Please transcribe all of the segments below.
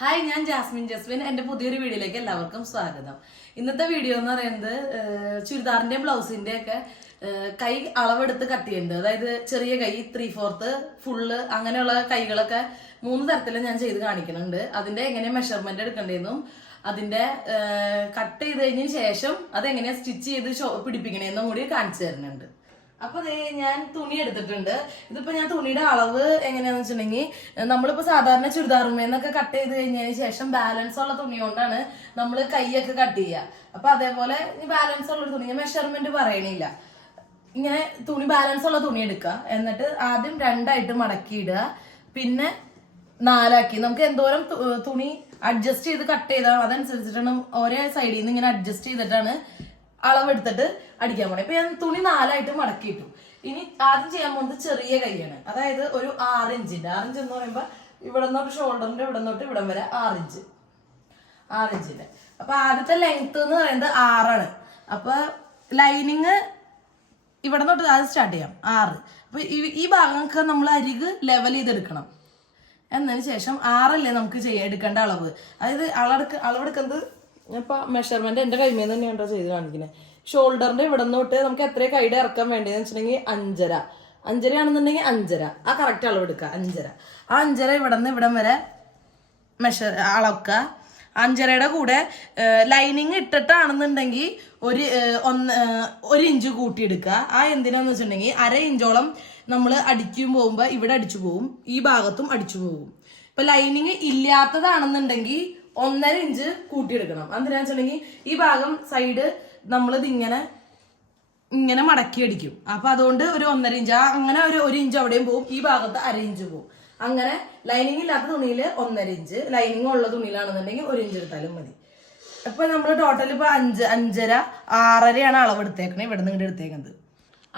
Hi ഞാൻ Jasmine Jasmine എന്റെ പുതിയൊരു വീഡിയോയിലേക്ക് എല്ലാവർക്കും സ്വാഗതം. ഇന്നത്തെ വീഡിയോ എന്ന് പറയുന്നത് ഏഹ്, ചുരിദാറിന്റെ ബ്ലൗസിന്റെ ഒക്കെ കൈ അളവെടുത്ത് കട്ട് ചെയ്യേണ്ടത് അതായത് ചെറിയ കൈ ത്രീ ഫോർത്ത് ഫുള്ള് അങ്ങനെയുള്ള കൈകളൊക്കെ മൂന്ന് തരത്തിൽ ഞാൻ ചെയ്ത് കാണിക്കുന്നുണ്ട്. അതിന്റെ എങ്ങനെ മെഷർമെന്റ് എടുക്കേണ്ടതെന്നും അതിന്റെ കട്ട് ചെയ്ത് കഴിഞ്ഞതിന് ശേഷം അതെങ്ങനെ സ്റ്റിച്ച് ചെയ്ത് പിടിപ്പിക്കണേന്നും കൂടി കാണിച്ചു തരുന്നുണ്ട്. അപ്പൊ ഞാൻ തുണി എടുത്തിട്ടുണ്ട്. ഇതിപ്പോ ഞാൻ തുണിയുടെ അളവ് എങ്ങനെയാന്ന് വെച്ചിട്ടുണ്ടെങ്കിൽ നമ്മളിപ്പോ സാധാരണ ചുരിദാറുമേന്നൊക്കെ കട്ട് ചെയ്ത് കഴിഞ്ഞതിന് ശേഷം ബാലൻസ് ഉള്ള തുണി കൊണ്ടാണ് നമ്മൾ കൈയൊക്കെ കട്ട് ചെയ്യുക അപ്പൊ അതേപോലെ ബാലൻസ് ഉള്ള തുണി ഞാൻ മെഷർമെന്റ് പറയണില്ല. ഇങ്ങനെ തുണി ബാലൻസ് ഉള്ള തുണി എടുക്കുക എന്നിട്ട് ആദ്യം രണ്ടായിട്ട് മടക്കിയിടുക. പിന്നെ നാലാക്കി. നമുക്ക് എന്തോരം തുണി അഡ്ജസ്റ്റ് ചെയ്ത് കട്ട് ചെയ്താൽ അതനുസരിച്ചിട്ടാണ് ഒരേ സൈഡിൽ നിന്ന് ഇങ്ങനെ അഡ്ജസ്റ്റ് ചെയ്തിട്ടാണ് അളവെടുത്തിട്ട് അടിക്കാൻ പോണേ. ഇപ്പൊ ഞാൻ തുണി നാലായിട്ട് മടക്കിയിട്ടു. ഇനി ആദ്യം ചെയ്യാൻ പോകുന്നത് ചെറിയ കൈയാണ്. അതായത് ഒരു ആറിഞ്ചിന്റെ. ആറിഞ്ച് എന്ന് പറയുമ്പോ ഇവിടെ നിന്നോട്ട് ഷോൾഡറിന്റെ ഇവിടെ നിന്നോട്ട് ഇവിടം വരെ ആറിഞ്ച്. ആറിഞ്ചിന്റെ. അപ്പൊ ആദ്യത്തെ ലെങ്ത് എന്ന് പറയുന്നത് ആറാണ്. അപ്പൊ ലൈനിങ് ഇവിടെ തൊട്ട് ആദ്യം സ്റ്റാർട്ട് ചെയ്യാം. ആറ്. അപ്പൊ ഈ- ഭാഗങ്ങൾക്ക് നമ്മൾ അരിക് ലെവൽ ചെയ്തെടുക്കണം. എന്നതിന് ശേഷം ആറല്ലേ നമുക്ക് ചെയ്യാൻ എടുക്കേണ്ട അളവ്. അതായത് അളവെടുക്ക അളവെടുക്കുന്നത് ഇപ്പൊ മെഷർമെന്റ് എന്റെ കൈമേന്ന് തന്നെയാണോ ചെയ്ത് കാണിക്കുന്നത് ഷോൾഡറിന്റെ ഇവിടെ നിന്ന് തൊട്ട് നമുക്ക് എത്ര കൈയുടെ ഇറക്കാൻ വേണ്ടതെന്ന് വെച്ചിട്ടുണ്ടെങ്കിൽ അഞ്ചര. അഞ്ചര ആണെന്നുണ്ടെങ്കിൽ അഞ്ചര. ആ കറക്റ്റ് അളവെടുക്കുക അഞ്ചര. ആ അഞ്ചര ഇവിടെ നിന്ന് ഇവിടം വരെ മെഷർ അളക്കുക. അഞ്ചരയുടെ കൂടെ ലൈനിങ് ഇട്ടിട്ടാണെന്നുണ്ടെങ്കിൽ ഒരു ഒന്ന് ഒരു ഇഞ്ച് കൂട്ടിയെടുക്കുക. ആ എന്തിനാന്ന് വെച്ചിട്ടുണ്ടെങ്കിൽ അര ഇഞ്ചോളം നമ്മൾ അടിക്കും പോകുമ്പോൾ ഇവിടെ അടിച്ചു പോകും. ഈ ഭാഗത്തും അടിച്ചു പോകും. ഇപ്പൊ ലൈനിങ് ഇല്ലാത്തതാണെന്നുണ്ടെങ്കിൽ ഒന്നര ഇഞ്ച് കൂട്ടിയെടുക്കണം. എന്തിനാന്ന് വെച്ചിട്ടുണ്ടെങ്കിൽ ഈ ഭാഗം സൈഡ് നമ്മളിത് ഇങ്ങനെ ഇങ്ങനെ മടക്കി അടിക്കും. അപ്പൊ അതുകൊണ്ട് ഒരു ഒന്നര ഇഞ്ച് അങ്ങനെ ഒരു ഒരു ഇഞ്ച് അവിടെയും പോകും ഈ ഭാഗത്ത് അര ഇഞ്ച് പോകും അങ്ങനെ ലൈനിങ് ഇല്ലാത്ത തുണിയിൽ ഒന്നര ഇഞ്ച് ലൈനിങ് ഉള്ള തുണിയിലാണെന്നുണ്ടെങ്കിൽ ഒരു ഇഞ്ച് എടുത്താലും മതി. അപ്പൊ നമ്മൾ ടോട്ടൽ ഇപ്പൊ അഞ്ച് അഞ്ചര ആറരയാണ് അളവെടുത്തേക്കണേ ഇവിടെ നിന്ന് എടുത്തേക്കുന്നത്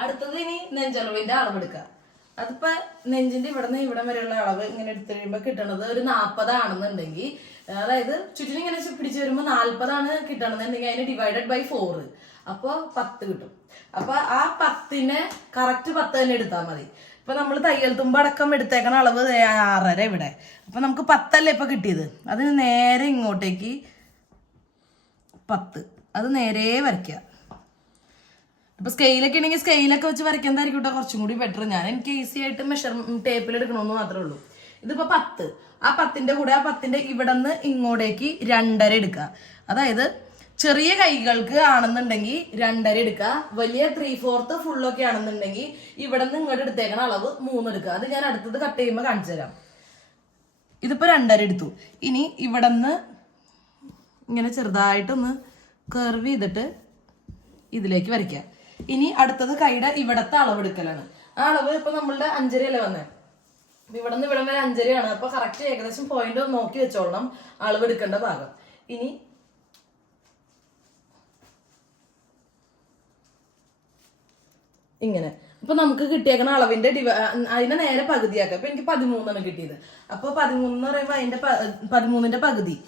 അടുത്തത് ഇനി നെഞ്ചളവിന്റെ അളവെടുക്കുക അതിപ്പോ നെഞ്ചിന്റെ ഇവിടെ നിന്ന് ഇവിടം വരെയുള്ള അളവ് ഇങ്ങനെ എടുത്തു കഴിയുമ്പോ കിട്ടണത് ഒരു നാൽപ്പതാണെന്നുണ്ടെങ്കിൽ അതായത് ചുറ്റിനും ഇങ്ങനെ പിടിച്ചു വരുമ്പോൾ നാൽപ്പതാണ് കിട്ടണമെന്നുണ്ടെങ്കിൽ അതിന് ഡിവൈഡഡ് ബൈ ഫോർ അപ്പോൾ പത്ത് കിട്ടും. അപ്പൊ ആ പത്തിനെ കറക്റ്റ് പത്ത് തന്നെ എടുത്താൽ മതി. ഇപ്പൊ നമ്മൾ തയ്യൽ തുമ്പ് അടക്കം എടുത്തേക്കണ അളവ് ആറര ഇവിടെ. അപ്പൊ നമുക്ക് പത്തല്ലേ ഇപ്പൊ കിട്ടിയത്? അതിന് നേരെ ഇങ്ങോട്ടേക്ക് പത്ത്. അത് നേരെ വരയ്ക്കുക. ഇപ്പൊ സ്കെയിലൊക്കെ ഉണ്ടെങ്കിൽ സ്കെയിലൊക്കെ വെച്ച് വരയ്ക്കുന്നതായിരിക്കും കേട്ടോ കുറച്ചും കൂടി ബെറ്റർ ഞാൻ എനിക്ക് ഈസി ആയിട്ട് മെഷർ ടേപ്പിൽ എടുക്കണമെന്ന് മാത്രമേ ഉള്ളൂ. ഇതിപ്പോ പത്ത്. ആ പത്തിന്റെ കൂടെ ആ പത്തിന്റെ ഇവിടെ നിന്ന് ഇങ്ങോട്ടേക്ക് രണ്ടര എടുക്കുക. അതായത് ചെറിയ കൈകൾക്ക് ആണെന്നുണ്ടെങ്കിൽ രണ്ടര എടുക്കുക. വലിയ ത്രീ ഫോർത്ത് ഫുള്ളൊക്കെ ആണെന്നുണ്ടെങ്കിൽ ഇവിടെ നിന്ന് ഇങ്ങോട്ട് എടുത്തേക്കണ അളവ് മൂന്ന് എടുക്കുക. അത് ഞാൻ അടുത്തത് കട്ട് ചെയ്യുമ്പോൾ കാണിച്ചു തരാം. ഇതിപ്പോ രണ്ടര എടുത്തു. ഇനി ഇവിടെ നിന്ന് ഇങ്ങനെ ചെറുതായിട്ടൊന്ന് കർവ് ചെയ്തിട്ട് ഇതിലേക്ക് വരയ്ക്കുക. ഇനി അടുത്തത് കൈയുടെ ഇവിടത്തെ അളവെടുക്കലാണ് ആ അളവ് ഇപ്പൊ നമ്മളുടെ അഞ്ചരയല്ലേ വന്നേ? ഇവിടെ നിന്ന് ഇവിടം വരെ അഞ്ചരയാണ്. അപ്പൊ കറക്റ്റ് ഏകദേശം പോയിന്റ് നോക്കി വെച്ചോളണം. അളവെടുക്കേണ്ട ഭാഗം. ഇനി ഇങ്ങനെ. അപ്പൊ നമുക്ക് കിട്ടിയേക്കണ അളവിന്റെ ഡിവ അതിന്റെ നേരെ പകുതിയാക്കാം. അപ്പൊ എനിക്ക് പതിമൂന്നാണ് കിട്ടിയത്. അപ്പൊ പതിമൂന്ന് എന്ന് പറയുമ്പോ അതിന്റെ പതിമൂന്നിന്റെ പകുതി.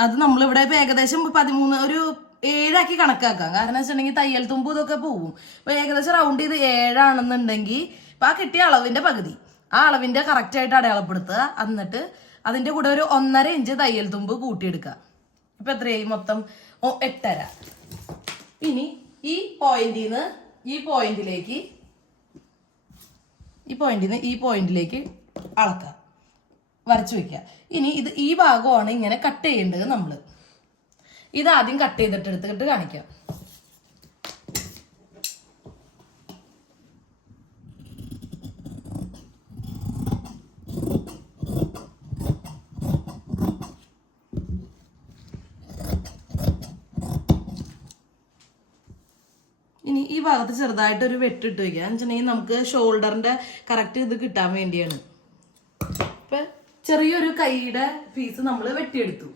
അത് നമ്മളിവിടെ ഇപ്പൊ ഏകദേശം പതിമൂന്ന് ഒരു ഏഴാക്കി കണക്കാക്കാം. കാരണം വെച്ചിട്ടുണ്ടെങ്കിൽ തയ്യൽ തുമ്പ് ഇതൊക്കെ പോവും. അപ്പൊ ഏകദേശം റൗണ്ട് ചെയ്ത് ഏഴാണെന്നുണ്ടെങ്കിൽ ഇപ്പൊ ആ കിട്ടിയ അളവിന്റെ പകുതി. ആ അളവിന്റെ കറക്റ്റ് ആയിട്ട് അടയാളപ്പെടുത്തുക. എന്നിട്ട് അതിന്റെ കൂടെ ഒരു ഒന്നര ഇഞ്ച് തയ്യൽ തുമ്പ് കൂട്ടിയെടുക്കുക. ഇപ്പം എത്രയായി? മൊത്തം എട്ടര. ഇനി ഈ പോയിന്റിൽ നിന്ന് ഈ പോയിന്റിലേക്ക് ഈ പോയിന്റിൽ നിന്ന് ഈ പോയിന്റിലേക്ക് അളക്കുക. വരച്ചു വെക്കുക. ഇനി ഇത് ഈ ഭാഗമാണ് ഇങ്ങനെ കട്ട് ചെയ്യേണ്ടത് നമ്മൾ ആദ്യം കട്ട് ചെയ്തിട്ട് എടുത്തിട്ട് കാണിക്കാം ഇനി ഈ ഭാഗത്ത് ചെറുതായിട്ട് ഒരു വെട്ടിട്ട് വയ്ക്കുക. എന്ന് വെച്ചിട്ടുണ്ടെങ്കിൽ നമുക്ക് ഷോൾഡറിന്റെ കറക്റ്റ് ഇത് കിട്ടാൻ വേണ്ടിയാണ്. ഇപ്പൊ ചെറിയൊരു കൈയുടെ പീസ് നമ്മൾ വെട്ടിയെടുത്തു.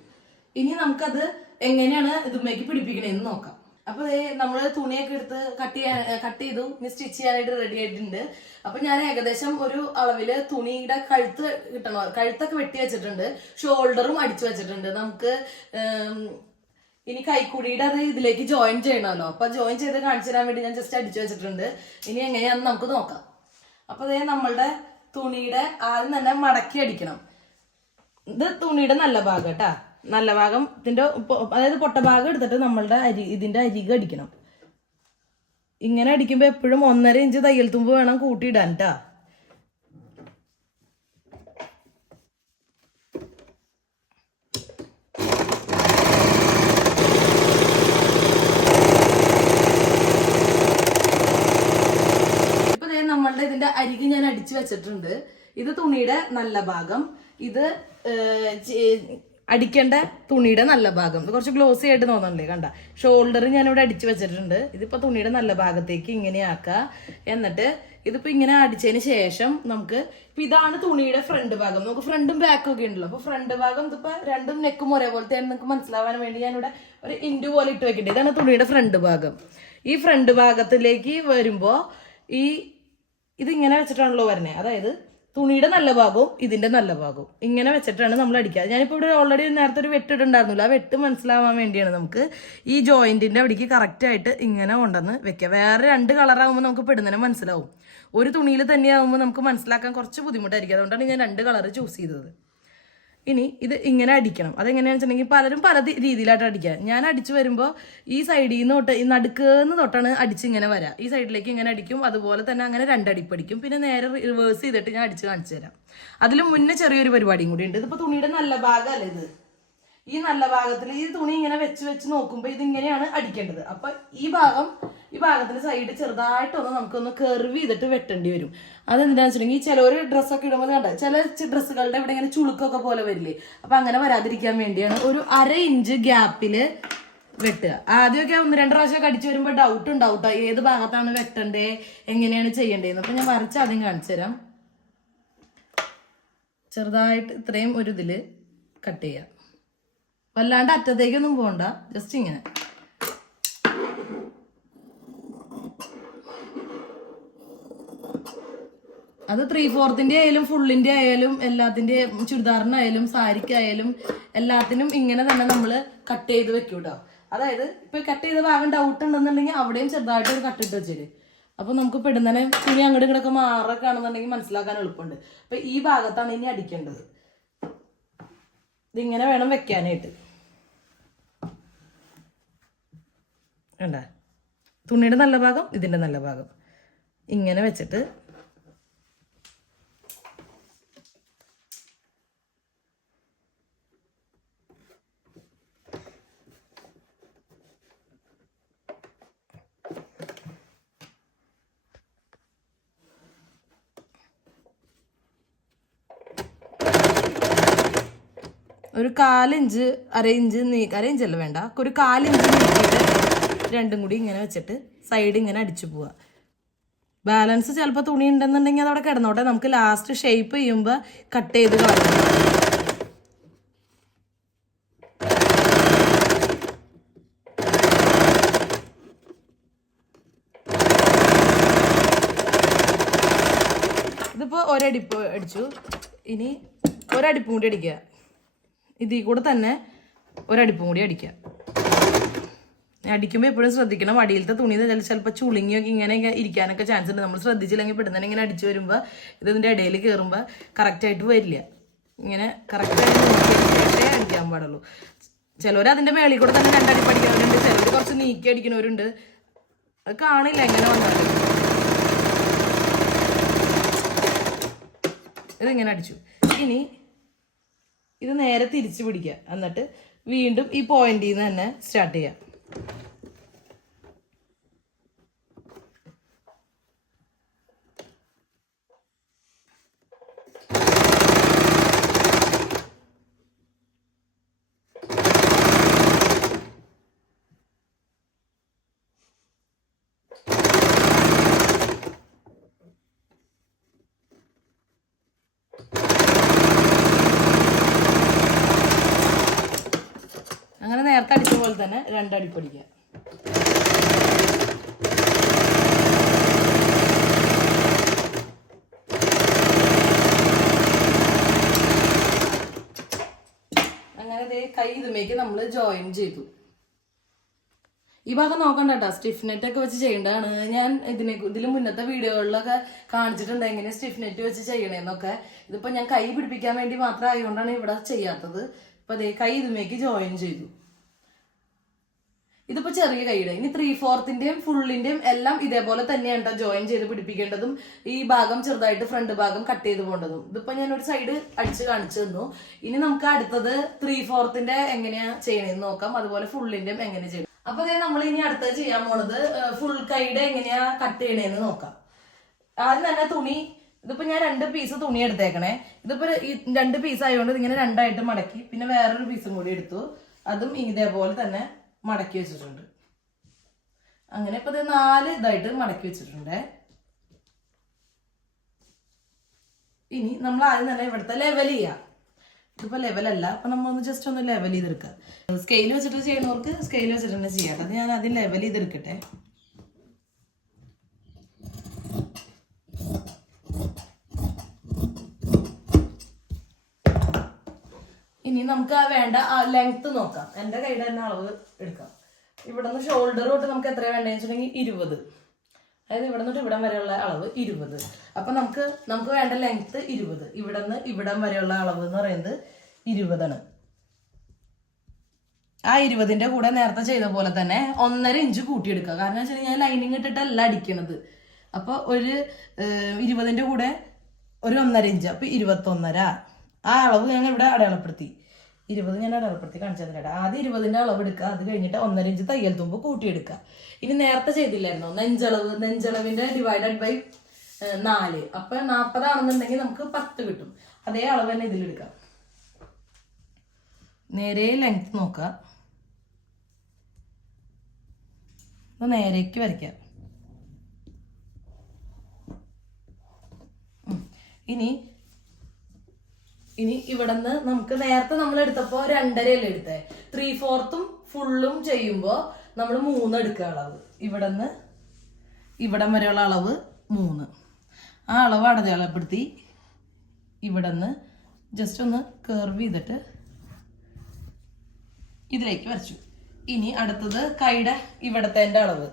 ഇനി നമുക്കത് എങ്ങനെയാണ് ഇതുമ്മേക്ക് പിടിപ്പിക്കണേന്ന് നോക്കാം. അപ്പൊ നമ്മൾ തുണിയൊക്കെ എടുത്ത് കട്ട് ചെയ്യാൻ കട്ട് ചെയ്തു. ഇനി സ്റ്റിച്ച് ചെയ്യാനായിട്ട് റെഡി ആയിട്ടുണ്ട്. അപ്പൊ ഞാൻ ഏകദേശം ഒരു അളവിൽ തുണിയുടെ കഴുത്ത് കിട്ടണോ കഴുത്തൊക്കെ വെട്ടി വെച്ചിട്ടുണ്ട്. ഷോൾഡറും അടിച്ചു വെച്ചിട്ടുണ്ട്. നമുക്ക് ഇനി കൈക്കുടിയുടെ അത് ഇതിലേക്ക് ജോയിൻ ചെയ്യണമല്ലോ. അപ്പൊ ജോയിൻ ചെയ്ത് കാണിച്ചു തരാൻ വേണ്ടി ഞാൻ ജസ്റ്റ് അടിച്ചു വെച്ചിട്ടുണ്ട്. ഇനി എങ്ങനെയാന്ന് നമുക്ക് നോക്കാം. അപ്പൊ അതേ നമ്മളുടെ തുണിയുടെ ആദ്യം തന്നെ മടക്കി അടിക്കണം. ഇത് തുണിയുടെ നല്ല ഭാഗം കേട്ടാ. നല്ല ഭാഗം ഇതിന്റെ അതായത് പൊട്ട ഭാഗം എടുത്തിട്ട് നമ്മളുടെ അരി ഇതിന്റെ അരിക അടിക്കണം. ഇങ്ങനെ അടിക്കുമ്പോ എപ്പോഴും ഒന്നര ഇഞ്ച് തയ്യൽ തുമ്പ് വേണം കൂട്ടിയിടാൻ കേട്ടാ ഇപ്പൊ ദേ നമ്മളുടെ ഇതിന്റെ അരികെ ഞാൻ അടിച്ചു വെച്ചിട്ടുണ്ട്. ഇത് തുണിയുടെ നല്ല ഭാഗം. ഇത് അടിക്കേണ്ട തുണിയുടെ നല്ല ഭാഗം. ഇത് കുറച്ച് ഗ്ലോസി ആയിട്ട് തോന്നണ്ടേ കണ്ട. ഷോൾഡർ ഞാൻ ഇവിടെ അടിച്ചു വെച്ചിട്ടുണ്ട്. ഇതിപ്പോ തുണിയുടെ നല്ല ഭാഗത്തേക്ക് ഇങ്ങനെ ആക്കുക എന്നിട്ട് ഇതിപ്പോ ഇങ്ങനെ അടിച്ചതിന് ശേഷം നമുക്ക് ഇപ്പൊ ഇതാണ് തുണിയുടെ ഫ്രണ്ട് ഭാഗം. നമുക്ക് ഫ്രണ്ടും ബാക്കും ഒക്കെ ഉണ്ടല്ലോ. അപ്പൊ ഫ്രണ്ട് ഭാഗം ഇതിപ്പോ രണ്ടും നെക്കും ഒരേപോലത്തെ നിങ്ങൾക്ക് മനസ്സിലാവാൻ വേണ്ടി ഞാനിവിടെ ഒരു ഇൻഡു പോലെ ഇട്ട് വെക്കട്ടെ ഇതാണ് തുണിയുടെ ഫ്രണ്ട് ഭാഗം. ഈ ഫ്രണ്ട് ഭാഗത്തിലേക്ക് വരുമ്പോ ഈ ഇതിങ്ങനെ വെച്ചിട്ടാണല്ലോ വരുന്നത് അതായത് തുണിയുടെ നല്ല ഭാഗവും ഇതിന്റെ നല്ല ഭാഗവും. ഇങ്ങനെ വെച്ചിട്ടാണ് നമ്മൾ അടിക്കുക. ഞാനിപ്പോൾ ഇവിടെ ഓൾറെഡി നേരത്തെ ഒരു വെട്ടിട്ടുണ്ടായിരുന്നില്ല ആ വെട്ട് മനസ്സിലാവാൻ വേണ്ടിയാണ് നമുക്ക് ഈ ജോയിന്റിന്റെ അവിടേക്ക് കറക്റ്റ് ആയിട്ട് ഇങ്ങനെ കൊണ്ടുവന്ന് വെക്കുക. വേറെ രണ്ട് കളറാകുമ്പോൾ നമുക്ക് പെടുന്നതിനെ മനസ്സിലാവും. ഒരു തുണിയിൽ തന്നെയാകുമ്പോൾ നമുക്ക് മനസ്സിലാക്കാൻ കുറച്ച് ബുദ്ധിമുട്ടായിരിക്കും. അതുകൊണ്ടാണ് ഞാൻ രണ്ട് കളർ ചൂസ് ചെയ്തത്. ഇനി ഇത് ഇങ്ങനെ അടിക്കണം. അതെങ്ങനെയാണെന്ന് വെച്ചിട്ടുണ്ടെങ്കിൽ പലരും പല രീതിയിലായിട്ട് അടിക്കുക. ഞാൻ അടിച്ചു വരുമ്പോൾ ഈ സൈഡിൽ നിന്ന് തൊട്ട് ഈ നടുക്കുന്ന തൊട്ടാണ് അടിച്ച് ഇങ്ങനെ വരാം. ഈ സൈഡിലേക്ക് ഇങ്ങനെ അടിക്കും. അതുപോലെ തന്നെ അങ്ങനെ രണ്ടടിപ്പ് അടിക്കും. പിന്നെ നേരെ റിവേഴ്സ് ചെയ്തിട്ട് ഞാൻ അടിച്ച് കാണിച്ചു തരാം. അതിൽ മുന്നേ ചെറിയൊരു പരിപാടിയും കൂടി ഉണ്ട്. ഇതിപ്പോൾ തുണിയുടെ നല്ല ഭാഗമല്ല ഇത്? ഈ നല്ല ഭാഗത്തിൽ ഈ തുണി ഇങ്ങനെ വെച്ച് വെച്ച് നോക്കുമ്പോൾ ഇതിങ്ങനെയാണ് അടിക്കേണ്ടത്. അപ്പം ഈ ഭാഗം ഈ ഭാഗത്തിന്റെ സൈഡ് ചെറുതായിട്ടൊന്ന് നമുക്കൊന്ന് കെർവ് ചെയ്തിട്ട് വെട്ടേണ്ടി വരും. അതെന്തിനാന്ന് വെച്ചിട്ടുണ്ടെങ്കിൽ ചിലവർ ഡ്രസ്സൊക്കെ ഇടുമ്പോൾ കണ്ട? ചില ഡ്രസ്സുകളുടെ ഇവിടെ ഇങ്ങനെ ചുളുക്കൊക്കെ പോലെ വരില്ലേ? അപ്പൊ അങ്ങനെ വരാതിരിക്കാൻ വേണ്ടിയാണ് ഒരു അര ഇഞ്ച് ഗ്യാപ്പിൽ വെട്ടുക. ആദ്യമൊക്കെ ഒന്ന് രണ്ട് പ്രാവശ്യമൊക്കെ അടിച്ചു വരുമ്പോൾ ഡൗട്ട് ഉണ്ടാവും. ഏത് ഭാഗത്താണ് വെട്ടണ്ടേ? എങ്ങനെയാണ് ചെയ്യേണ്ടതെന്ന് അപ്പൊ ഞാൻ വരച്ച് ആദ്യം കാണിച്ചു തരാം. ചെറുതായിട്ട് ഇത്രയും ഒരു ഇതിൽ കട്ട് ചെയ്യാം. വല്ലാണ്ട് അറ്റത്തേക്കൊന്നും പോകണ്ട ജസ്റ്റ് ഇങ്ങനെ. അത് ത്രീ ഫോർത്തിന്റെ ആയാലും ഫുള്ളിന്റെ ആയാലും എല്ലാത്തിന്റെ ചുരിദാറിനായാലും സാരിക്കായാലും എല്ലാത്തിനും ഇങ്ങനെ തന്നെ നമ്മൾ കട്ട് ചെയ്ത് വെക്കും കേട്ടോ അതായത് ഇപ്പൊ കട്ട് ചെയ്ത ഭാഗം ഡൗട്ട് ഉണ്ടെന്നുണ്ടെങ്കിൽ അവിടെയും ചെറുതായിട്ട് ഒരു കട്ട് കട്ടിട്ട് വെച്ചേര് അപ്പൊ നമുക്ക് പെടുന്നതിനെ ഇനി അങ്ങോട്ട് ഇങ്ങോട്ടൊക്കെ മാറൊക്കെ ആണെന്നുണ്ടെങ്കിൽ മനസ്സിലാക്കാൻ എളുപ്പമുണ്ട്. അപ്പൊ ഈ ഭാഗത്താണ് ഇനി അടിക്കേണ്ടത്. ഇതിങ്ങനെ വേണം വെക്കാനായിട്ട്. വേണ്ട തുണിയുടെ നല്ല ഭാഗം ഇതിന്റെ നല്ല ഭാഗം. ഇങ്ങനെ വെച്ചിട്ട് ഒരു കാലിഞ്ച് അരയിഞ്ച് നീ ഇഞ്ചല്ല വേണ്ട. ഒരു കാലിഞ്ച് നീക്കിയിട്ട് രണ്ടും കൂടി ഇങ്ങനെ വെച്ചിട്ട് സൈഡ് ഇങ്ങനെ അടിച്ചു പോവുക. ബാലൻസ് ചിലപ്പോൾ തുണി ഉണ്ടെന്നുണ്ടെങ്കിൽ അതവിടെ കിടന്നോട്ടെ. നമുക്ക് ലാസ്റ്റ് ഷേപ്പ് ചെയ്യുമ്പോൾ കട്ട് ചെയ്ത് കളയാം. ഇതിപ്പോൾ ഒരടിപ്പ് അടിച്ചു. ഇനി ഒരടിപ്പും കൂടി അടിക്കുക. ഇതിൽ കൂടെ തന്നെ ഒരടിപ്പും കൂടി അടിക്കുക അടിക്കുമ്പോൾ എപ്പോഴും ശ്രദ്ധിക്കണം. അടിയിലത്തെ തുണി ചിലപ്പോൾ ചുളുങ്ങിയൊക്കെ ഇങ്ങനെ ഇരിക്കാനൊക്കെ ചാൻസ് ഉണ്ട്. നമ്മൾ ശ്രദ്ധിച്ചില്ലെങ്കിൽ പെട്ടെന്ന് ഇങ്ങനെ അടിച്ചു വരുമ്പോൾ ഇതിന്റെ ഇടയിൽ കയറുമ്പോൾ കറക്റ്റായിട്ട് വരില്ല. ഇങ്ങനെ കറക്റ്റായിട്ട് ശേഷമേ അടിക്കാൻ പാടുള്ളൂ. ചിലവർ അതിന്റെ മേളിൽ കൂടെ തന്നെ രണ്ടടി പഠിക്കുന്നവരുണ്ട്. ചിലവർ കുറച്ച് നീക്കി അടിക്കുന്നവരുണ്ട്. അത് കാണില്ല എങ്ങനെ വന്നാലും. ഇതിങ്ങനെ അടിച്ചു. ഇനി ഇത് നേരെ തിരിച്ചു പിടിക്കുക. എന്നിട്ട് വീണ്ടും ഈ പോയിന്റിൽ നിന്ന് തന്നെ സ്റ്റാർട്ട് ചെയ്യാം അങ്ങനെ നേരത്തെ അടിച്ച പോലെ തന്നെ രണ്ടടിപ്പടിക്കുക അങ്ങനെ കൈ ഇതുമേക്ക് നമ്മൾ ജോയിൻ ചെയ്തു. ഈ ഭാഗം നോക്കണ്ട കേട്ടോ സ്റ്റിഫ് നെറ്റ് ഒക്കെ വെച്ച് ചെയ്യേണ്ടതാണ്. ഞാൻ ഇതിനെ ഇതിൽ മുന്നത്തെ വീഡിയോകളിലൊക്കെ കാണിച്ചിട്ടുണ്ട് എങ്ങനെ സ്റ്റിഫ് നെറ്റ് വെച്ച് ചെയ്യണേന്നൊക്കെ. ഇതിപ്പോ ഞാൻ കൈ പിടിപ്പിക്കാൻ വേണ്ടി മാത്രം ആയതുകൊണ്ടാണ് ഇവിടെ ചെയ്യാത്തത്. ഇപ്പൊ ദേ കൈ ഇതുമേക്ക് ജോയിൻ ചെയ്തു. ഇതിപ്പോ ചെറിയ കൈയുടെ ഇനി ത്രീ ഫോർത്തിന്റെയും ഫുള്ളിന്റെയും എല്ലാം ഇതേപോലെ തന്നെയാണ് കേട്ടോ ജോയിൻ ചെയ്ത് പിടിപ്പിക്കേണ്ടതും ഈ ഭാഗം ചെറുതായിട്ട് ഫ്രണ്ട് ഭാഗം കട്ട് ചെയ്ത് പോകേണ്ടതും. ഇതിപ്പോ ഞാൻ ഒരു സൈഡ് അടിച്ച് കാണിച്ചു തന്നു. ഇനി നമുക്ക് അടുത്തത് ത്രീ ഫോർത്തിന്റെ എങ്ങനെയാ ചെയ്യണേന്ന് നോക്കാം. അതുപോലെ ഫുള്ളിന്റെയും എങ്ങനെ ചെയ്യണം. അപ്പൊ ദേ നമ്മൾ ഇനി അടുത്തത് ചെയ്യാൻ പോണത് ഫുൾ കൈയുടെ എങ്ങനെയാ കട്ട് ചെയ്യണേന്ന് നോക്കാം. ആദ്യം തന്നെ തുണി ഇതിപ്പോ ഞാൻ രണ്ട് പീസ് തുണി എടുത്തേക്കണേ. ഇതിപ്പോ ഈ രണ്ട് പീസ് ആയതുകൊണ്ട് ഇതിങ്ങനെ രണ്ടായിട്ട് മടക്കി പിന്നെ വേറൊരു പീസും കൂടി എടുത്തു. അതും ഇതേപോലെ തന്നെ മടക്കി വെച്ചിട്ടുണ്ട്. അങ്ങനെ ഇപ്പൊ ഇത് നാല് ഇതായിട്ട് മടക്കി വെച്ചിട്ടുണ്ട്. ഇനി നമ്മൾ ആദ്യം തന്നെ ഇവിടുത്തെ ലെവൽ ചെയ്യാം. ഇതിപ്പോ ലെവലല്ല അപ്പൊ നമ്മൾ ഒന്ന് ജസ്റ്റ് ഒന്ന് ലെവൽ ചെയ്തെടുക്കാം. സ്കെയിൽ വെച്ചിട്ട് ചെയ്യുന്നവർക്ക് സ്കെയിൽ വെച്ചിട്ട് തന്നെ ചെയ്യാം. അത് ഞാൻ ആദ്യം ലെവൽ ചെയ്തെടുക്കട്ടെ. ഇനി നമുക്ക് ആ വേണ്ട ആ ലെങ്ത് നോക്കാം. എന്റെ കൈയുടെ തന്നെ അളവ് എടുക്കാം. ഇവിടെ നിന്ന് ഷോൾഡർ തൊട്ട് നമുക്ക് എത്ര വേണ്ടതെന്ന് വെച്ചിട്ടുണ്ടെങ്കിൽ ഇരുപത്. അതായത് ഇവിടെ നിന്നിട്ട് ഇവിടം വരെയുള്ള അളവ് ഇരുപത്. അപ്പൊ നമുക്ക് നമുക്ക് വേണ്ട ലെങ്ത്ത് ഇരുപത്. ഇവിടെ നിന്ന് ഇവിടം വരെയുള്ള അളവ് എന്ന് പറയുന്നത് ഇരുപതാണ്. ആ ഇരുപതിന്റെ കൂടെ നേരത്തെ ചെയ്ത പോലെ തന്നെ ഒന്നര ഇഞ്ച് കൂട്ടിയെടുക്കുക. കാരണം വെച്ചാൽ ഞാൻ ലൈനിങ് ഇട്ടിട്ടല്ല അടിക്കണത്. അപ്പോൾ ഒരു ഇരുപതിന്റെ കൂടെ ഒരു ഒന്നര ഇഞ്ച് അപ്പൊ ഇരുപത്തൊന്നര. ആ അളവ് ഞങ്ങൾ ഇവിടെ അടയാളപ്പെടുത്തി. ഇരുപത് ഞാൻ അടയാളപ്പെടുത്തി കാണിച്ചു തന്നിട്ട് ആദ്യം ഇരുപതിന്റെ അളവ് എടുക്കുക അത് കഴിഞ്ഞിട്ട് ഒന്നര ഇഞ്ച് തയ്യൽ തുമ്പ് കൂട്ടിയെടുക്കുക ഇനി നേരത്തെ ചെയ്തില്ലായിരുന്നോ? നെഞ്ചളവ് നെഞ്ചളവിന്റെ ഡിവൈഡഡ് ബൈ നാല്. അപ്പൊ നാൽപ്പതാണെന്നുണ്ടെങ്കിൽ നമുക്ക് പത്ത് കിട്ടും. അതേ അളവ് തന്നെ ഇതിലെടുക്കാം. നേരെ ലെങ്ത് നോക്കുക ഇത് നേരേക്ക് വരയ്ക്കാം. ഇനി ഇനി ഇവിടുന്ന് നമുക്ക് നേരത്തെ നമ്മൾ എടുത്തപ്പോ രണ്ടരയല്ലേ എടുത്തേ? ത്രീ ഫോർത്തും ഫുള്ളും ചെയ്യുമ്പോ നമ്മൾ മൂന്ന് എടുക്കുക അളവ്. ഇവിടുന്ന് ഇവിടം വരെയുള്ള അളവ് മൂന്ന്. ആ അളവ് അടയാളപ്പെടുത്തി ഇവിടുന്ന് ജസ്റ്റ് ഒന്ന് കേർവ് ചെയ്തിട്ട് ഇതിലേക്ക് വരച്ചു. ഇനി അടുത്തത് കൈയുടെ ഇവിടത്തെ അളവ്.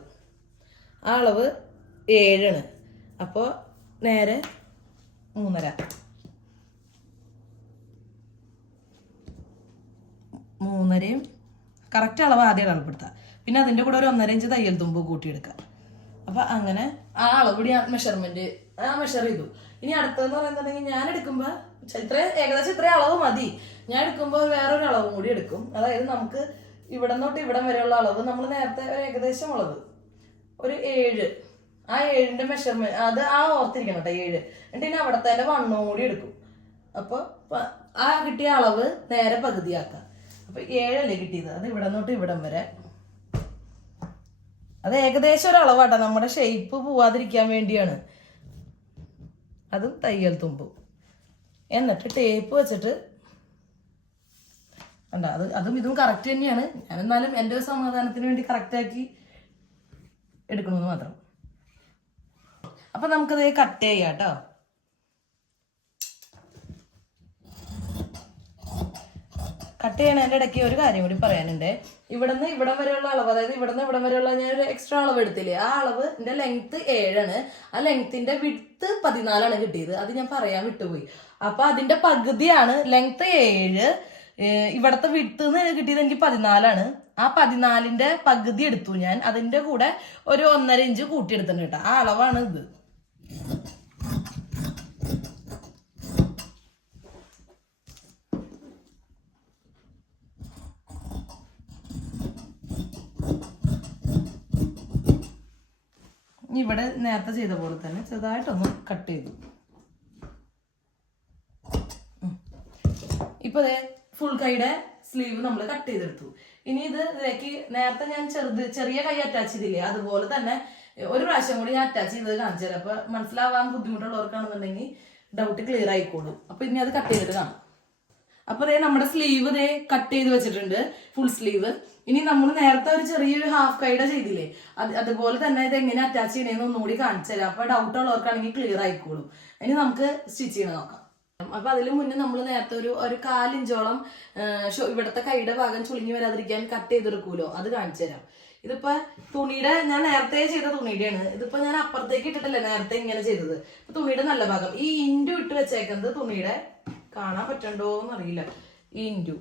ആ അളവ് ഏഴാണ്. അപ്പോൾ നേരെ മൂന്നര. മൂന്നരയും കറക്റ്റ് അളവ് ആദ്യം അളപ്പെടുത്തുക പിന്നെ അതിന്റെ കൂടെ ഒരു ഒന്നര ഇഞ്ച് തയ്യൽ തുമ്പ് കൂട്ടിയെടുക്കുക. അപ്പൊ അങ്ങനെ ആ അളവ് ഞാൻ മെഷർമെന്റ് ആ മെഷർ ചെയ്തു. ഇനി അടുത്തതെന്ന് പറയുന്നുണ്ടെങ്കിൽ ഞാൻ എടുക്കുമ്പോൾ ഇത്ര ഏകദേശം ഇത്രയും അളവ് മതി. ഞാൻ എടുക്കുമ്പോൾ വേറൊരു അളവും കൂടി എടുക്കും. അതായത് നമുക്ക് ഇവിടെ തൊട്ട് ഇവിടം വരെയുള്ള അളവ് നമ്മൾ നേരത്തെ ഏകദേശം അളവ് ഒരു ഏഴ്. ആ ഏഴിന്റെ മെഷർമെന്റ് അത് ആ ഓർത്തിരിക്കണം കേട്ടോ ഏഴ്. എന്നിട്ട് ഇനി അവിടത്തെ വണ്ണവും കൂടി എടുക്കും. അപ്പോൾ ആ കിട്ടിയ അളവ് നേരെ പകുതിയാക്കാം. അപ്പൊ ഏഴല്ലേ കിട്ടിയത്? അത് ഇവിടെ നിന്നോട്ട് ഇവിടം വരെ. അത് ഏകദേശം ഒരു അളവാട്ടോ. നമ്മുടെ ഷേപ്പ് പോവാതിരിക്കാൻ വേണ്ടിയാണ്. അതും തയ്യൽ തുമ്പും. എന്നിട്ട് ടേപ്പ് വെച്ചിട്ട് അല്ല അത് അതും ഇതും കറക്റ്റ് തന്നെയാണ്. ഞാൻ എന്നാലും എന്റെ സമാധാനത്തിന് വേണ്ടി കറക്റ്റ് ആക്കി എടുക്കണമെന്ന് മാത്രം. അപ്പൊ നമുക്കത് കട്ട് ചെയ്യാം കേട്ടോ. കട്ട് ചെയ്യണതിന്റെ ഇടയ്ക്ക് ഒരു കാര്യം കൂടി പറയാനുണ്ട്. ഇവിടുന്ന് ഇവിടം വരെയുള്ള അളവ് അതായത് ഇവിടുന്ന് ഇവിടം വരെയുള്ള ഞാൻ ഒരു എക്സ്ട്രാ അളവ് എടുത്തില്ലേ? ആ അളവ് എന്റെ ലെങ്ത്ത് ഏഴാണ്. ആ ലെങ്ത്തിന്റെ വിട്ത്ത് പതിനാലാണ് കിട്ടിയത്. അത് ഞാൻ പറയാൻ വിട്ടുപോയി. അപ്പൊ അതിന്റെ പകുതിയാണ് ലെങ്ത്ത് ഏഴ്. ഇവിടുത്തെ വിട്ത്ത് നിന്ന് കിട്ടിയത് എനിക്ക് പതിനാലാണ്. ആ പതിനാലിന്റെ പകുതി എടുത്തു ഞാൻ. അതിന്റെ കൂടെ ഒരു ഒന്നര ഇഞ്ച് കൂട്ടിയെടുത്തിട്ടുണ്ട് കേട്ടോ. ആ അളവാണ് ഇത്. ഇനി ഇവിടെ നേരത്തെ ചെയ്ത പോലെ തന്നെ ചെറുതായിട്ടൊന്ന് കട്ട് ചെയ്തു. ഇപ്പൊ ദേ ഫുൾ കൈയുടെ സ്ലീവ് നമ്മൾ കട്ട് ചെയ്തെടുത്തു. ഇനി ഇത് ഇതിലേക്ക് നേരത്തെ ഞാൻ ചെറുത് ചെറിയ കൈ അറ്റാച്ച് ചെയ്തില്ലേ അതുപോലെ തന്നെ ഒരു പ്രാവശ്യം കൂടി ഞാൻ അറ്റാച്ച് ചെയ്തത് കാണിച്ചു അപ്പൊ മനസ്സിലാവാൻ ബുദ്ധിമുട്ടുള്ളവർക്കാണെന്നുണ്ടെങ്കിൽ ഡൗട്ട് ക്ലിയർ ആയിക്കോളും. അപ്പൊ ഇനി അത് കട്ട് ചെയ്തിട്ട് കാണാം. അപ്പൊ ദേ നമ്മുടെ സ്ലീവ് ദേ കട്ട് ചെയ്ത് വെച്ചിട്ടുണ്ട്. Full sleeve. ഇനി നമ്മൾ നേരത്തെ ഒരു ചെറിയൊരു ഹാഫ് കൈഡ ചെയ്തില്ലേ? അത് അതുപോലെ തന്നെ ഇത് എങ്ങനെ അറ്റാച്ച് ചെയ്യണമെന്ന് ഒന്നുകൂടി കാണിച്ചു തരാം. അപ്പൊ ഡൗട്ട് ഉള്ളവർക്കാണെങ്കിൽ ക്ലിയർ ആയിക്കോളും. ഇനി നമുക്ക് സ്റ്റിച്ച് ചെയ്യണം നോക്കാം. അപ്പൊ അതിന് മുന്നേ നമ്മൾ നേരത്തെ ഒരു ഒരു കാലിഞ്ചോളം ഇവിടുത്തെ കൈയുടെ ഭാഗം ചുളിഞ്ഞു വരാതിരിക്കാൻ കട്ട് ചെയ്തെടുക്കൂലോ? അത് കാണിച്ചു തരാം. ഇതിപ്പോ തുണിയുടെ ഞാൻ നേരത്തെ ചെയ്ത തുണിയുടെയാണ്. ഇതിപ്പോ ഞാൻ അപ്പുറത്തേക്ക് ഇട്ടിട്ടില്ല നേരത്തെ ഇങ്ങനെ ചെയ്തത്. തുണിയുടെ നല്ല ഭാഗം. ഈ ഇൻഡു ഇട്ട് വെച്ചേക്കുന്നത് തുണിയുടെ കാണാൻ പറ്റണ്ടോ എന്നറിയില്ല ഈ ഇൻഡു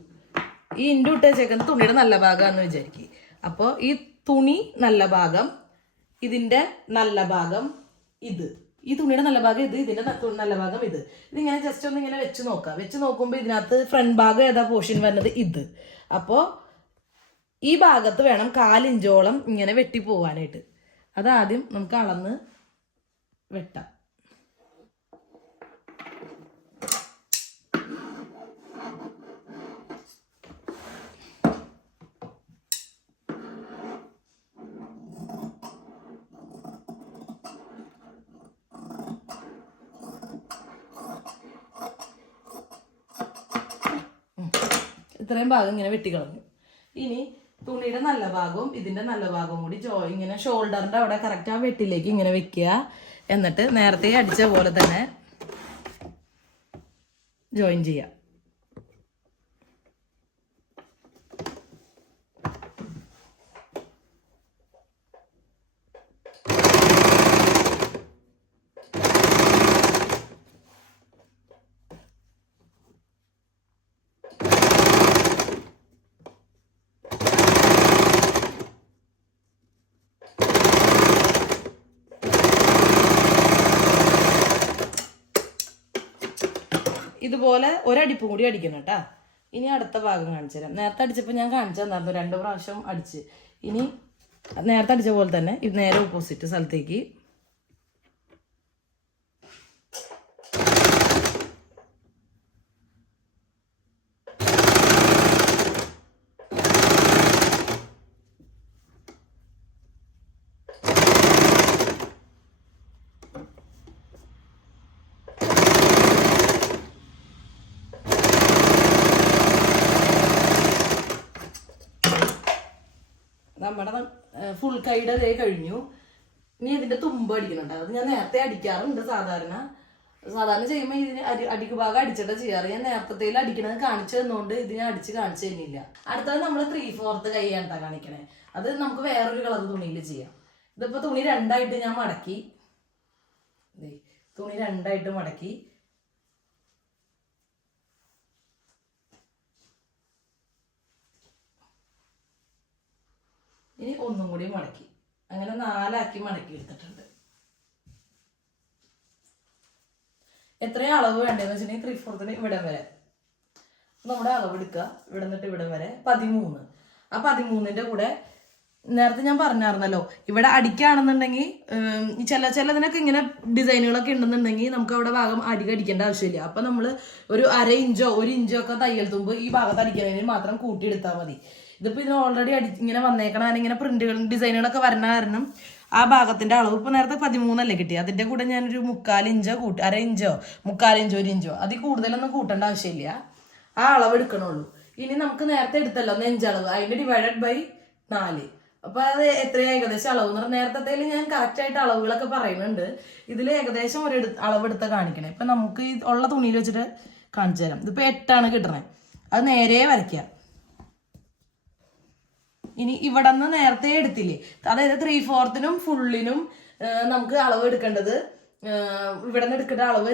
ഈ ഇൻഡു ഇട്ട് വെച്ചേക്കുന്നത് തുണിയുടെ നല്ല ഭാഗമാണെന്ന് വിചാരിക്കും. അപ്പോൾ ഈ തുണി നല്ല ഭാഗം ഇതിന്റെ നല്ല ഭാഗം ഇത്. ഈ തുണിയുടെ നല്ല ഭാഗം ഇത് ഇതിന്റെ ന- നല്ല ഭാഗം ഇത്. ഇതിങ്ങനെ ജസ്റ്റ് ഒന്ന് ഇങ്ങനെ വെച്ച് നോക്കാം. വെച്ച് നോക്കുമ്പോൾ ഇതിനകത്ത് ഫ്രണ്ട് ഭാഗം ഏതാ പോർഷൻ വരുന്നത്? ഇത്. അപ്പോൾ ഈ ഭാഗത്ത് വേണം കാലിഞ്ചോളം ഇങ്ങനെ വെട്ടി പോവാനായിട്ട്. അതാദ്യം നമുക്ക് അളന്ന് വെട്ടാം. ഇത്രയും ഭാഗം ഇങ്ങനെ വെട്ടിക്കളഞ്ഞു. ഇനി തുണിയുടെ നല്ല ഭാഗവും ഇതിന്റെ നല്ല ഭാഗവും കൂടി ജോ ഇങ്ങനെ ഷോൾഡറിന്റെ അവിടെ കറക്റ്റ് ആ വെട്ടിലേക്ക് ഇങ്ങനെ വെക്കുക. എന്നിട്ട് നേരത്തെ അടിച്ച പോലെ തന്നെ ജോയിൻ ചെയ്യാം ഇതുപോലെ ഒരടിപ്പും കൂടി അടിക്കണം കേട്ടാ. ഇനി അടുത്ത ഭാഗം കാണിച്ചു തരാം. നേരത്തെ അടിച്ചപ്പോൾ ഞാൻ കാണിച്ചു തന്നായിരുന്നു രണ്ട് പ്രാവശ്യം അടിച്ച്. ഇനി നേരത്തെ അടിച്ച പോലെ തന്നെ ഇത് നേരെ ഓപ്പോസിറ്റ് സ്ഥലത്തേക്ക് നമ്മുടെ ഫുൾ കൈയുടെ ദേ കഴിഞ്ഞു. ഇനി ഇതിന്റെ തുമ്പ് അടിക്കുന്നുണ്ട്. അത് ഞാൻ നേരത്തെ അടിക്കാറുണ്ട് സാധാരണ. സാധാരണ ചെയ്യുമ്പോൾ ഇതിന് അടി അടിക്ക് ഭാഗം അടിച്ചിട്ട് ചെയ്യാറ്. ഞാൻ നേരത്തെ അടിക്കണത് കാണിച്ചു തന്നുകൊണ്ട് ഇത് ഞാൻ അടിച്ച് കാണിച്ചു തന്നില്ല അടുത്തത് നമ്മൾ ത്രീ ഫോർത്ത് കൈയാണ് കാണിക്കണേ. അത് നമുക്ക് വേറൊരു കളർ തുണിയിൽ ചെയ്യാം. ഇതിപ്പോ തുണി രണ്ടായിട്ട് ഞാൻ മടക്കി. തുണി രണ്ടായിട്ട് മടക്കി. ഇനി ഒന്നും കൂടി മടക്കി. അങ്ങനെ നാലാക്കി മടക്കി എടുത്തിട്ടുണ്ട്. എത്രയും അളവ് വേണ്ടതെന്ന് വെച്ചിട്ടുണ്ടെങ്കിൽ ത്രീ ഫോർത്തിന് ഇവിടം വരെ. നമ്മുടെ അളവ് എടുക്കുക. ഇവിടെ നിന്നിട്ട് ഇവിടം വരെ. പതിമൂന്ന്. ആ പതിമൂന്നിന്റെ കൂടെ നേരത്തെ ഞാൻ പറഞ്ഞായിരുന്നല്ലോ ഇവിടെ അടിക്കുകയാണെന്നുണ്ടെങ്കിൽ ഈ ചില ചിലതിനൊക്കെ ഇങ്ങനെ ഡിസൈനുകളൊക്കെ ഉണ്ടെന്നുണ്ടെങ്കിൽ നമുക്ക് അവിടെ ഭാഗം അടി അടിക്കേണ്ട ആവശ്യമില്ല. അപ്പൊ നമ്മൾ ഒരു അര ഇഞ്ചോ ഒരു ഇഞ്ചോ ഒക്കെ തയ്യൽ തുമ്പ് ഈ ഭാഗത്ത് അടിക്കുന്നതിന് മാത്രം കൂട്ടിയെടുത്താൽ മതി. ഇതിപ്പോ ഇതിന് ഓൾറെഡി അടി ഇങ്ങനെ വന്നേക്കണം ഇങ്ങനെ പ്രിന്റുകളും ഡിസൈനുകളൊക്കെ വരണ കാരണം ആ ഭാഗത്തിന്റെ അളവ് ഇപ്പൊ നേരത്തെ പതിമൂന്നല്ലേ കിട്ടി അതിന്റെ കൂടെ ഞാനൊരു മുക്കാൽ ഇഞ്ചോ കൂട്ടി അര ഇഞ്ചോ മുക്കാൽ ഇഞ്ചോ ഒരു ഇഞ്ചോ. അതിൽ കൂടുതലൊന്നും കൂട്ടേണ്ട ആവശ്യമില്ല. ആ അളവ് എടുക്കണുള്ളൂ. ഇനി നമുക്ക് നേരത്തെ എടുത്തല്ലോ നെഞ്ചളവ് അതിന്റെ ഡിവൈഡഡ് ബൈ നാല്. അപ്പൊ അത് എത്രയാ ഏകദേശം അളവ് എന്ന് പറഞ്ഞാൽ നേരത്തെ ഞാൻ കറക്റ്റ് ആയിട്ട് അളവുകളൊക്കെ പറയുന്നുണ്ട്. ഇതിൽ ഏകദേശം ഒരു അളവ് അളവെടുത്ത കാണിക്കണേ. ഇപ്പൊ നമുക്ക് ഈ ഉള്ള തുണിയിൽ വെച്ചിട്ട് കാണിച്ചു തരാം. ഇതിപ്പോ എട്ടാണ് കിട്ടണേ. അത് നേരെ വരയ്ക്കാം. ഇനി ഇവിടെ നിന്ന് നേരത്തെ എടുത്തില്ലേ? അതായത് ത്രീ ഫോർത്തിനും ഫുള്ളിനും നമുക്ക് അളവ് എടുക്കേണ്ടത് ഇവിടെ നിന്ന് എടുക്കേണ്ട അളവ്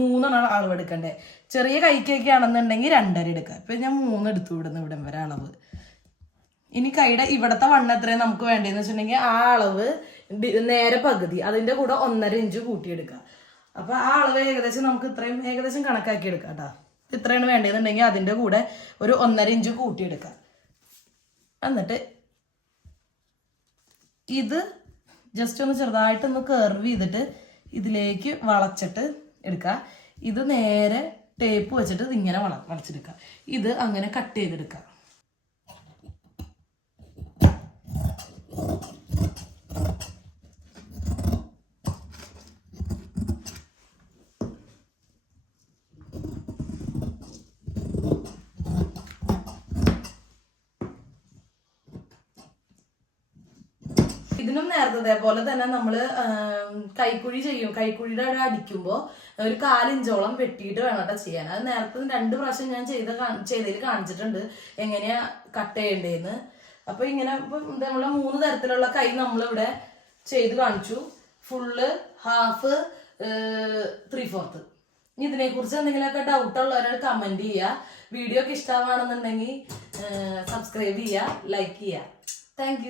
മൂന്നെണ്ണം അളവ് എടുക്കണ്ടേ. ചെറിയ കൈക്കൊക്കെ ആണെന്നുണ്ടെങ്കിൽ രണ്ടര എടുക്കുക. ഇപ്പൊ ഞാൻ മൂന്ന് എടുത്തു ഇവിടെ നിന്ന് ഇവിടം വരെ അളവ്. ഇനി കൈയുടെ ഇവിടത്തെ വണ്ണം എത്രയും നമുക്ക് വേണ്ടതെന്ന് വെച്ചിട്ടുണ്ടെങ്കിൽ ആ അളവ് നേരെ പകുതി അതിന്റെ കൂടെ ഒന്നര ഇഞ്ച് കൂട്ടിയെടുക്കുക. അപ്പൊ ആ അളവ് ഏകദേശം നമുക്ക് ഇത്രയും ഏകദേശം കണക്കാക്കി എടുക്കാം കേട്ടോ. ഇത്രയാണ് വേണ്ടതെന്നുണ്ടെങ്കിൽ അതിന്റെ കൂടെ ഒരു ഒന്നര ഇഞ്ച് കൂട്ടിയെടുക്കാം. എന്നിട്ട് ഇത് ജസ്റ്റ് ഒന്ന് ചെറുതായിട്ട് ഒന്ന് കർവ് ചെയ്തിട്ട് ഇതിലേക്ക് വളച്ചിട്ട് എടുക്കുക ഇത് നേരെ ടേപ്പ് വെച്ചിട്ട് ഇതിങ്ങനെ വള വളച്ചെടുക്കുക ഇത് അങ്ങനെ കട്ട് ചെയ്തെടുക്കുക ഇതിനും നേരത്തെ പോലെ തന്നെ നമ്മൾ കൈക്കുഴി ചെയ്യും. കൈക്കുഴിയുടെ അവിടെ അടിക്കുമ്പോൾ ഒരു കാലിഞ്ചോളം വെട്ടിയിട്ട് വേണം കേട്ടോ ചെയ്യാൻ. അത് നേരത്തെ രണ്ട് പ്രാവശ്യം ഞാൻ ചെയ്ത ചെയ്തതിൽ കാണിച്ചിട്ടുണ്ട്. എങ്ങനെയാ കട്ട് ചെയ്യേണ്ടതെന്ന് അപ്പൊ ഇങ്ങനെ നമ്മളെ മൂന്ന് തരത്തിലുള്ള കൈ നമ്മളിവിടെ ചെയ്ത് കാണിച്ചു. ഫുള്ള് ഹാഫ് ത്രീ ഫോർത്ത് ഇനി ഇതിനെ കുറിച്ച് എന്തെങ്കിലുമൊക്കെ ഡൗട്ട് ഉള്ളവരോട് കമന്റ് ചെയ്യുക വീഡിയോ ഒക്കെ ഇഷ്ടമാണെന്നുണ്ടെങ്കിൽ സബ്സ്ക്രൈബ് ചെയ്യുക ലൈക്ക് ചെയ്യുക താങ്ക്